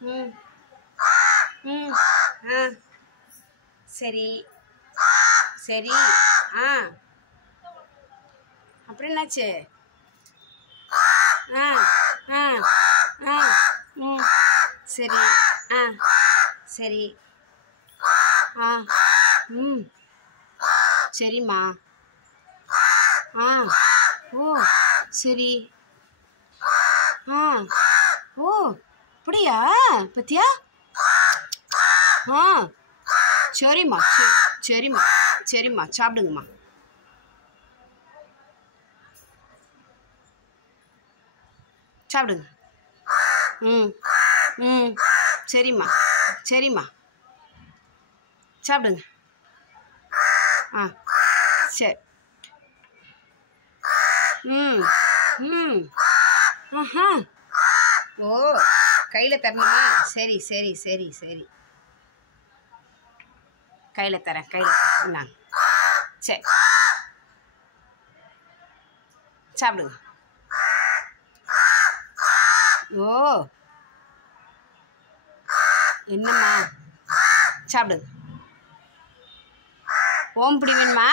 ம் ம் ஆ சரி சரி ஆ அப்புறம் என்னாச்சு ஆ ஆ ஆ ம் சரி ஆ சரி ஆ ம் சரிம்மா ஆ ஓ சரி ஆ ஓ அப்படியா பத்தியா ஆ சரிம்மா சரிம்மா சரிம்மா சாப்பிடுங்கம்மா சாப்பிடுங்க ம் ம் சரிம்மா சரிம்மா சாப்பிடுங்க ஆ சரி ம் ம் ஆஹா ஓ கையில் தரணுமா சரி சரி சரி சரி கையில் தரேன் இந்தாங்க சரி சாப்பிடுங்க ஓ என்னம்மா சாப்பிடுங்க ஓம் பிடி வேணுமா